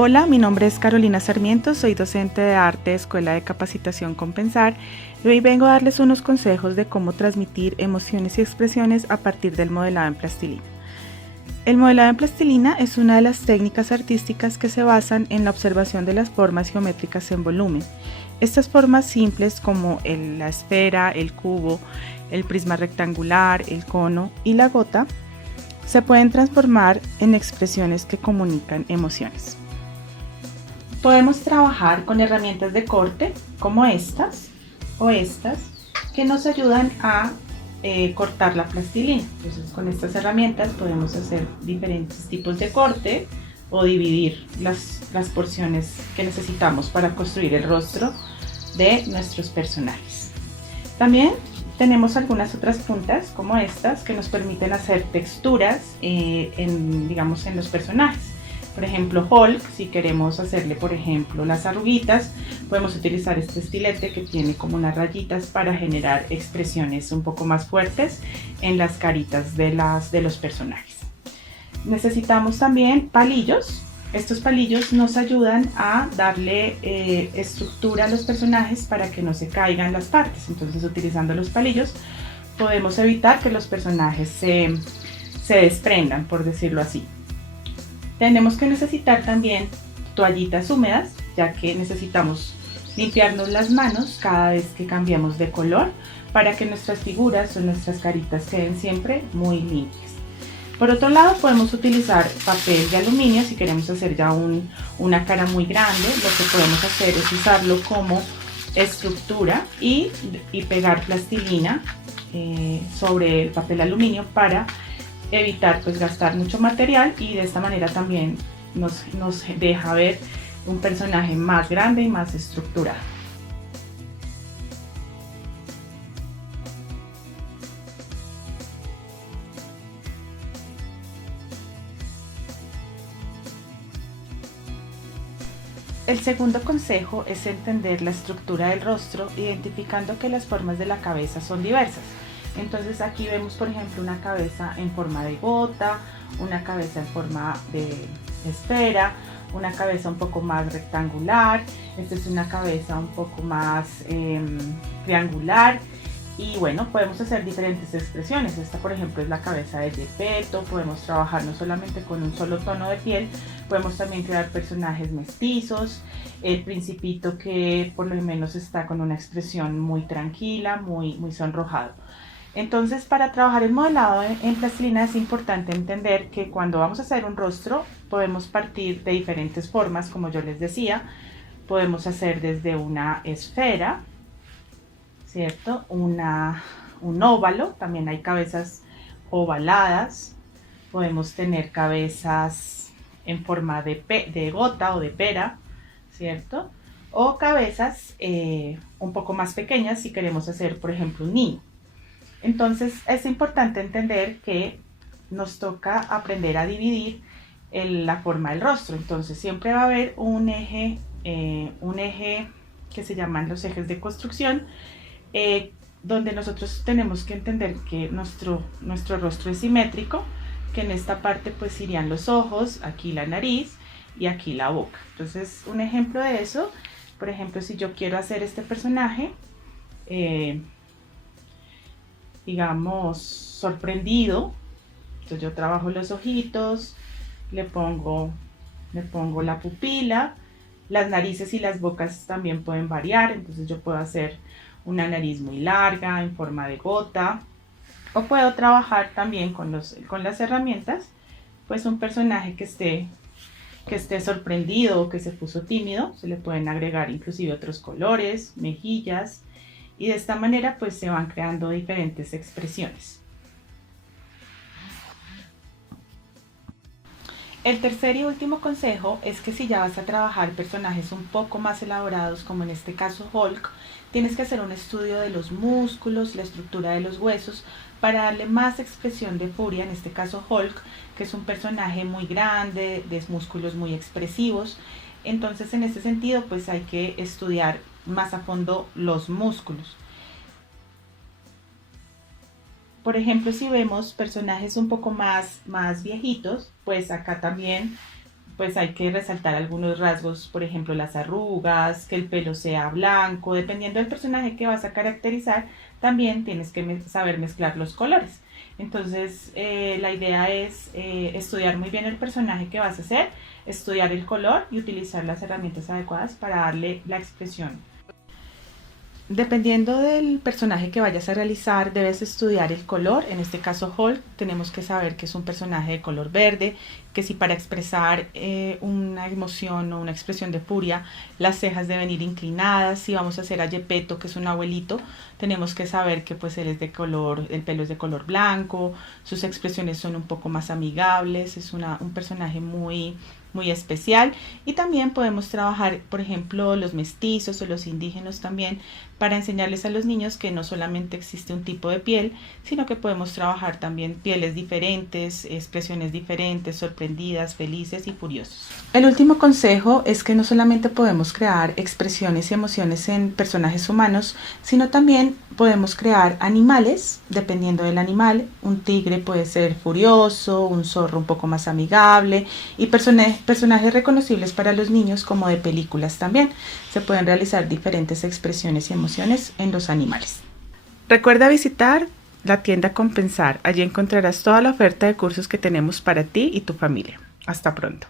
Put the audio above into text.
Hola, mi nombre es Carolina Sarmiento, soy docente de arte de Escuela de Capacitación Compensar y hoy vengo a darles unos consejos de cómo transmitir emociones y expresiones a partir del modelado en plastilina. El modelado en plastilina es una de las técnicas artísticas que se basan en la observación de las formas geométricas en volumen. Estas formas simples como la esfera, el cubo, el prisma rectangular, el cono y la gota se pueden transformar en expresiones que comunican emociones. Podemos trabajar con herramientas de corte como estas o estas que nos ayudan a cortar la plastilina. Entonces con estas herramientas podemos hacer diferentes tipos de corte o dividir las porciones que necesitamos para construir el rostro de nuestros personajes. También tenemos algunas otras puntas como estas que nos permiten hacer texturas en los personajes. Por ejemplo, Hulk, si queremos hacerle, por ejemplo, las arruguitas, podemos utilizar este estilete que tiene como unas rayitas para generar expresiones un poco más fuertes en las caritas de los personajes. Necesitamos también palillos. Estos palillos nos ayudan a darle estructura a los personajes para que no se caigan las partes. Entonces, utilizando los palillos, podemos evitar que los personajes se desprendan, por decirlo así. Tenemos que necesitar también toallitas húmedas, ya que necesitamos limpiarnos las manos cada vez que cambiamos de color para que nuestras figuras o nuestras caritas queden siempre muy limpias. Por otro lado, podemos utilizar papel de aluminio si queremos hacer ya una cara muy grande. Lo que podemos hacer es usarlo como estructura y pegar plastilina sobre el papel aluminio para evitar gastar mucho material, y de esta manera también nos deja ver un personaje más grande y más estructurado. El segundo consejo es entender la estructura del rostro, identificando que las formas de la cabeza son diversas. Entonces aquí vemos, por ejemplo, una cabeza en forma de gota, una cabeza en forma de esfera, una cabeza un poco más rectangular, esta es una cabeza un poco más triangular. Y bueno, podemos hacer diferentes expresiones. Esta, por ejemplo, es la cabeza de Gepetto. Podemos trabajar no solamente con un solo tono de piel, podemos también crear personajes mestizos. El Principito, que por lo menos está con una expresión muy tranquila, muy sonrojado. Entonces, para trabajar el modelado en plastilina es importante entender que cuando vamos a hacer un rostro podemos partir de diferentes formas, como yo les decía. Podemos hacer desde una esfera, ¿cierto? Un óvalo, también hay cabezas ovaladas. Podemos tener cabezas en forma de gota o de pera, ¿cierto? O cabezas un poco más pequeñas si queremos hacer, por ejemplo, un niño. Entonces es importante entender que nos toca aprender a dividir la forma del rostro. Entonces siempre va a haber un eje que se llaman los ejes de construcción, donde nosotros tenemos que entender que nuestro rostro es simétrico, que en esta parte pues irían los ojos, aquí la nariz y aquí la boca. Entonces un ejemplo de eso, por ejemplo, si yo quiero hacer este personaje, digamos, sorprendido, entonces yo trabajo los ojitos, le pongo la pupila, las narices y las bocas también pueden variar. Entonces yo puedo hacer una nariz muy larga en forma de gota, o puedo trabajar también con las herramientas, pues un personaje que esté sorprendido o que se puso tímido. Se le pueden agregar inclusive otros colores, mejillas, y de esta manera pues se van creando diferentes expresiones. El tercer y último consejo es que si ya vas a trabajar personajes un poco más elaborados, como en este caso Hulk, tienes que hacer un estudio de los músculos, la estructura de los huesos, para darle más expresión de furia. En este caso Hulk, que es un personaje muy grande, de músculos muy expresivos. Entonces en este sentido pues hay que estudiar más a fondo los músculos. Por ejemplo, si vemos personajes un poco más viejitos, pues acá también pues hay que resaltar algunos rasgos, por ejemplo las arrugas, que el pelo sea blanco, dependiendo del personaje que vas a caracterizar, también tienes que saber mezclar los colores. Entonces la idea es estudiar muy bien el personaje que vas a hacer, estudiar el color y utilizar las herramientas adecuadas para darle la expresión. Dependiendo del personaje que vayas a realizar, debes estudiar el color. En este caso Hulk, tenemos que saber que es un personaje de color verde, que si para expresar una emoción o una expresión de furia, las cejas deben ir inclinadas. Si vamos a hacer a Gepetto, que es un abuelito, tenemos que saber que pues él es de color, el pelo es de color blanco, sus expresiones son un poco más amigables, es un personaje muy especial. Y también podemos trabajar, por ejemplo, los mestizos o los indígenas también, para enseñarles a los niños que no solamente existe un tipo de piel, sino que podemos trabajar también pieles diferentes, expresiones diferentes, sorprendidas, felices y furiosas. El último consejo es que no solamente podemos crear expresiones y emociones en personajes humanos, sino también podemos crear animales, dependiendo del animal. Un tigre puede ser furioso, un zorro un poco más amigable, y personajes reconocibles para los niños como de películas también. Se pueden realizar diferentes expresiones y emociones en los animales. Recuerda visitar la tienda Compensar. Allí encontrarás toda la oferta de cursos que tenemos para ti y tu familia. Hasta pronto.